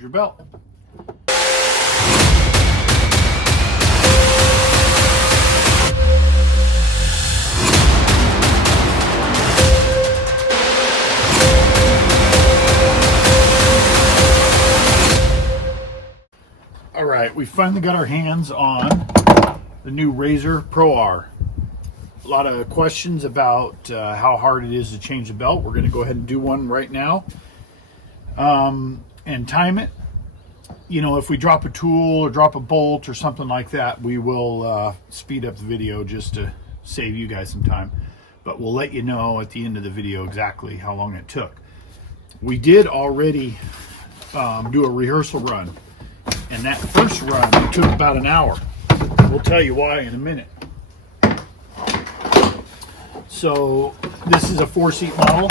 There's your belt. All right, we finally got our hands on the new RzR Pro R. A lot of questions about how hard it is to change the belt. We're going to go ahead and do one right now and time it. You know, if we drop a tool or drop a bolt or something like that, we will speed up the video just to save you guys some time. But we'll let you know at the end of the video exactly how long it took. We did already do a rehearsal run. And that first run took about an hour. We'll tell you why in a minute. So this is a 4-seat model.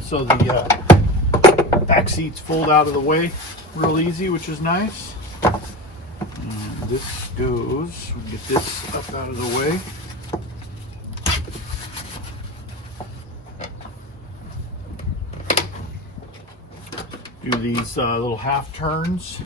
So the back seats fold out of the way real easy, which is nice. And this goes, we'll get this up out of the way. Do these little half turns.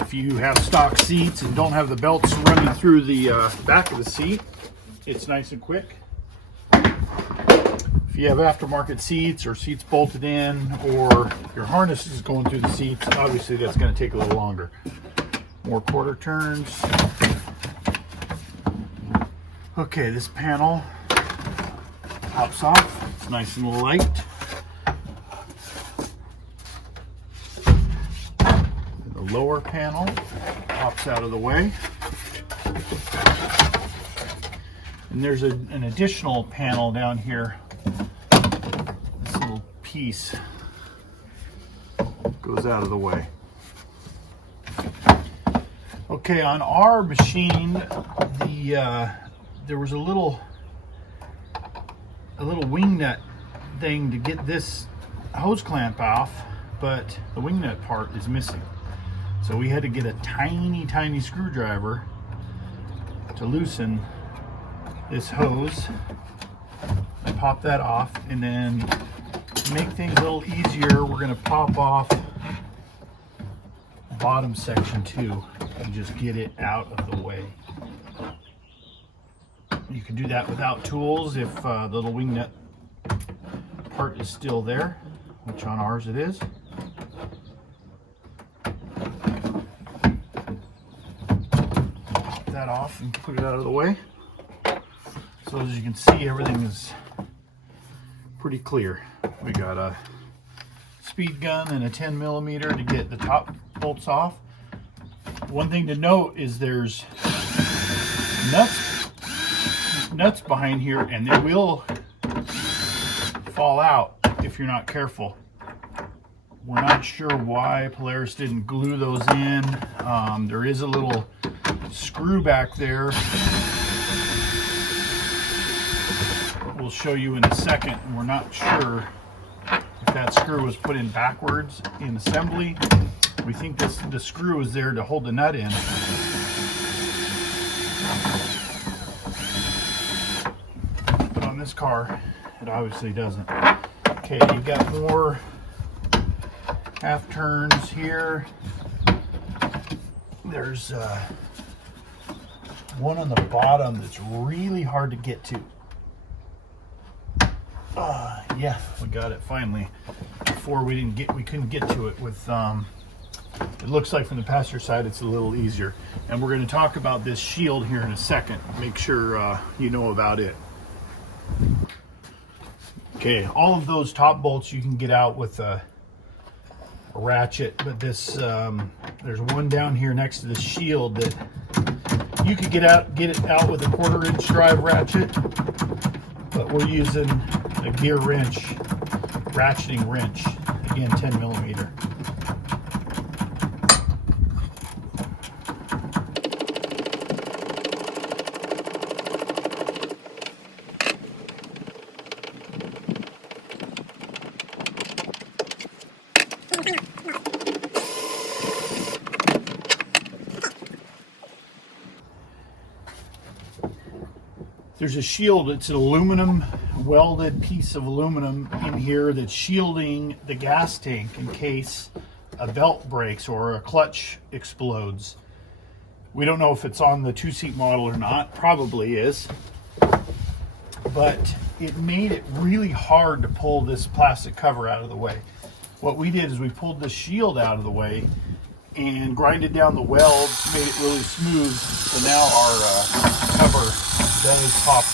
If you have stock seats and don't have the belts running through the back of the seat, it's nice and quick. If you have aftermarket seats or seats bolted in, or your harness is going through the seats, obviously that's going to take a little longer. More quarter turns. Okay, this panel pops off. It's nice and light. Lower panel pops out of the way, and there's an additional panel down here. This little piece goes out of the way. Okay, on our machine, there was a little wing nut thing to get this hose clamp off, but the wing nut part is missing. So we had to get a tiny screwdriver to loosen this hose and pop that off. And then to make things a little easier, we're going to pop off the bottom section too and just get it out of the way. You can do that without tools if the little wing nut part is still there, which on ours it is. That off and put it out of the way. So as you can see, everything is pretty clear. We got a speed gun and a 10mm to get the top bolts off. One thing to note is there's nuts behind here, and they will fall out if you're not careful. We're not sure why Polaris didn't glue those in. There is a little screw back there. We'll show you in a second. We're not sure if that screw was put in backwards in assembly. We think the screw is there to hold the nut in. But on this car, it obviously doesn't. Okay, you've got more half turns here. There's one on the bottom that's really hard to get to. Yeah, we got it finally. Before we couldn't get to it with it looks like from the passenger side it's a little easier. And we're going to talk about this shield here in a second. Make sure you know about it. Okay, all of those top bolts you can get out with a ratchet, but this there's one down here next to the shield that you could get it out with a 1/4-inch drive ratchet, but we're using a gear wrench, ratcheting wrench, again 10mm. there's a shield. It's an aluminum, welded piece of aluminum in here that's shielding the gas tank in case a belt breaks or a clutch explodes. We don't know if it's on the 2-seat model or not. Probably is. But it made it really hard to pull this plastic cover out of the way. What we did is we pulled the shield out of the way and grinded down the weld, made it really smooth. So now our cover does pop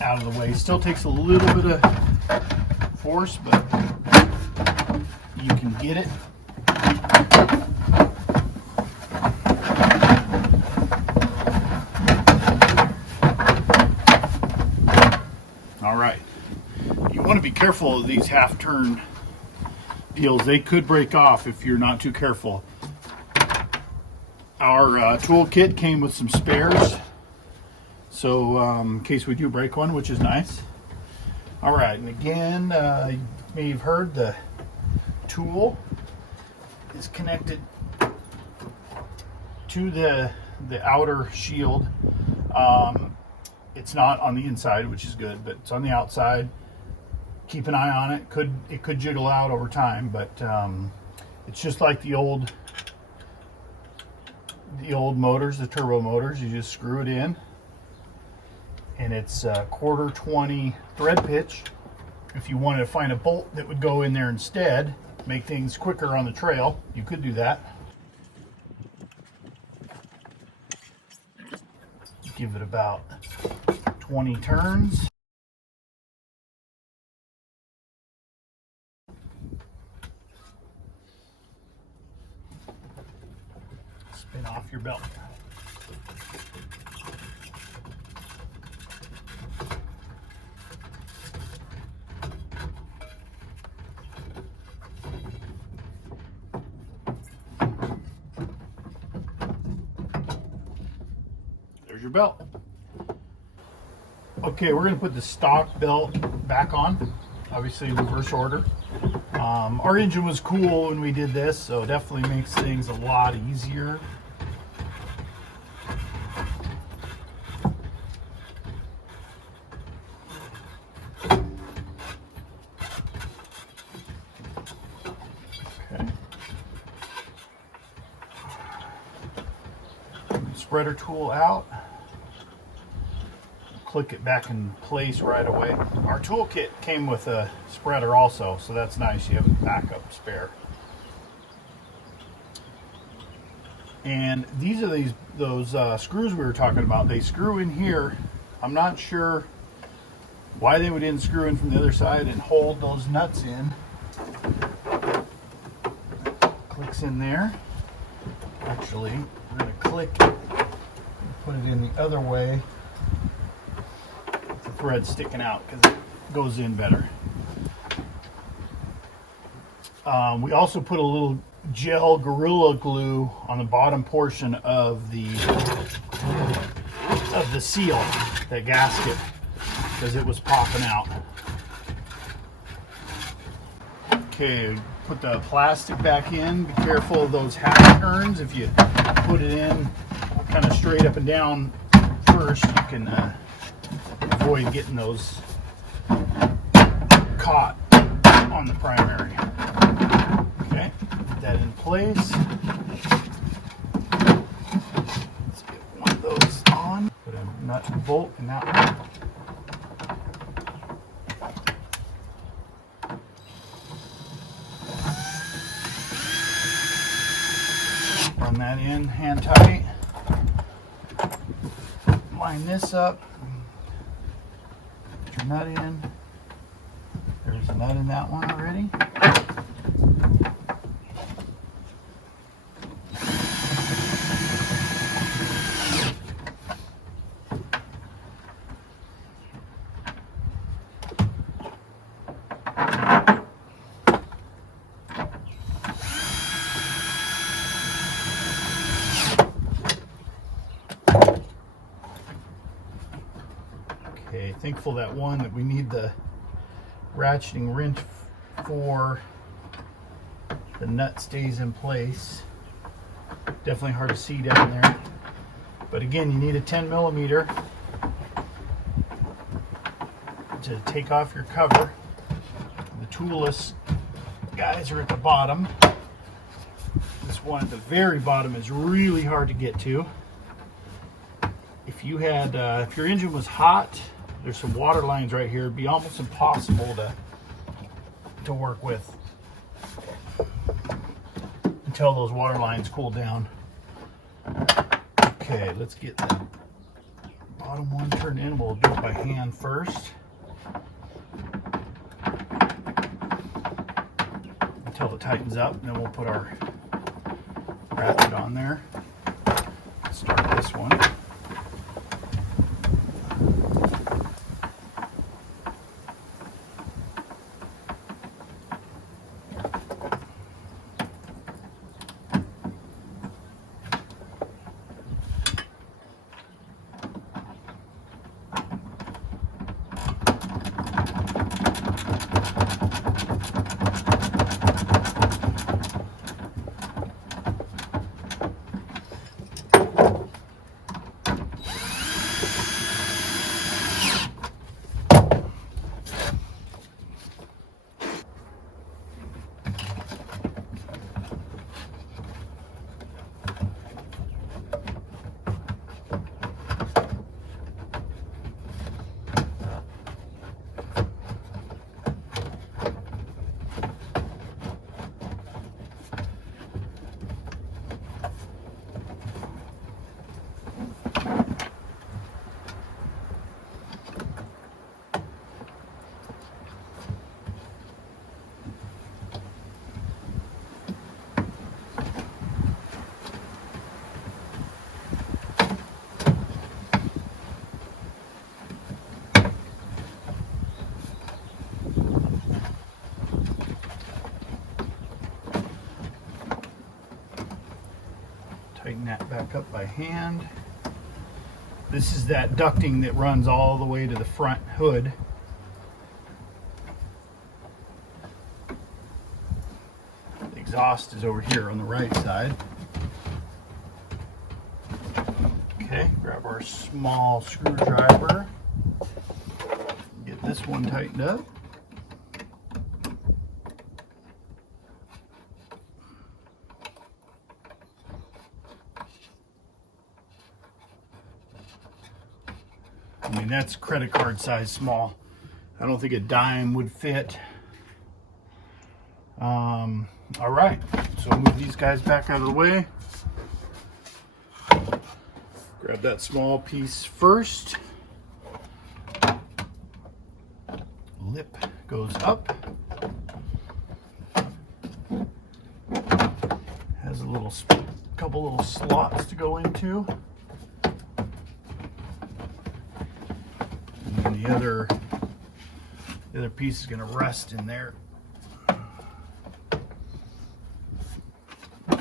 out of the way. Still takes a little bit of force, but you can get it. All right. You want to be careful of these half-turn deals. They could break off if you're not too careful. Our tool kit came with some spares, so in case we do break one, which is nice. All right, and again, you may have heard the tool is connected to the outer shield. It's not on the inside, which is good, but it's on the outside. Keep an eye on it. It could jiggle out over time, but it's just like the old motors, the turbo motors. You just screw it in, and it's 1/4-20 thread pitch. If you wanted to find a bolt that would go in there instead, make things quicker on the trail, you could do that. Give it about 20 turns. Spin off your belt. There's your belt. Okay, we're going to put the stock belt back on, obviously reverse order. Our engine was cool when we did this, so it definitely makes things a lot easier. Okay. Spreader tool out. Click it back in place right away. Our toolkit came with a spreader also, so that's nice. You have a backup spare. And these are those screws we were talking about. They screw in here. I'm not sure why they didn't screw in from the other side and hold those nuts in. Clicks in there. Actually, we're going to click and put it in the other way. The thread sticking out because it goes in better. We also put a little gel Gorilla Glue on the bottom portion of the seal, the gasket, because it was popping out. Okay, put the plastic back in. Be careful of those half turns. If you put it in kind of straight up and down first, you can avoid getting those caught on the primary. Okay, put that in place. Let's get one of those on. Put a nut and bolt in that one. Run that in hand tight. Line this up. Put your nut in. There's a nut in that one already. Okay, thankful that we need the ratcheting wrench for the nut stays in place. Definitely hard to see down there, but again, you need a 10 millimeter to take off your cover. The toolless guys are at the bottom. This one at the very bottom is really hard to get to. If you had, if your engine was hot, there's some water lines right here. It'd be almost impossible to work with until those water lines cool down. Okay, let's get that bottom one turned in. We'll do it by hand first until it tightens up, and then we'll put our bracket on there. Start this one. Tighten that back up by hand. This is that ducting that runs all the way to the front hood. The exhaust is over here on the right side. Okay, grab our small screwdriver. Get this one tightened up. I mean, that's credit card size small. I don't think a dime would fit. All right, so move these guys back out of the way. Grab that small piece first. Lip goes up. Has a little, couple little slots to go into. And the other piece is going to rest in there. The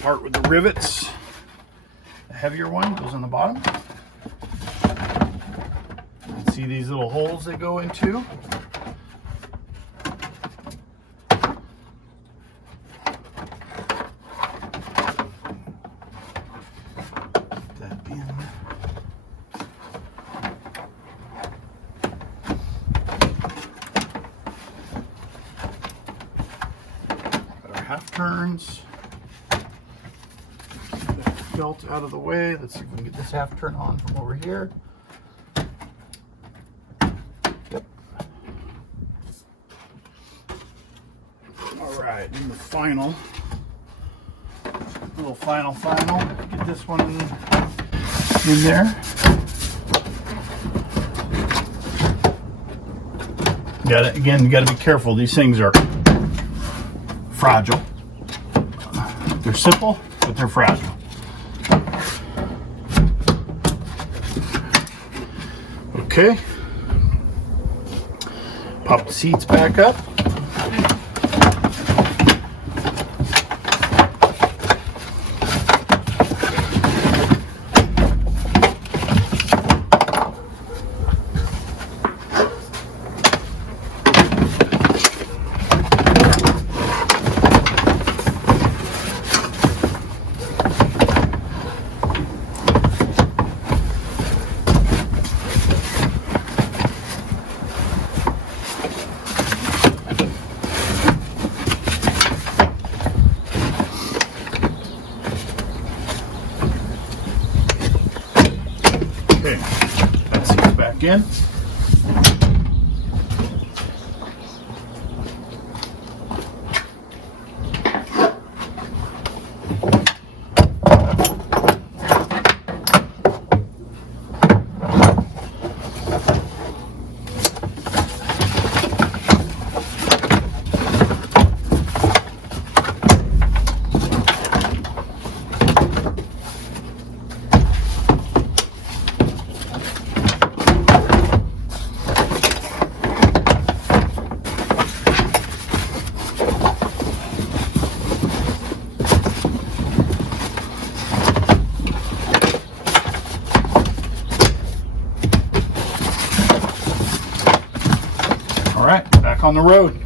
part with the rivets, the heavier one, goes on the bottom. See these little holes they go into? Half turns. Get the belt out of the way. Let's see if we can get this half turn on from over here. Yep. All right, and the final, little final. Get this one in there. You gotta be careful. These things are fragile. They're simple, but they're fragile. Okay. Pop the seats back up. hook in. All right, back on the road.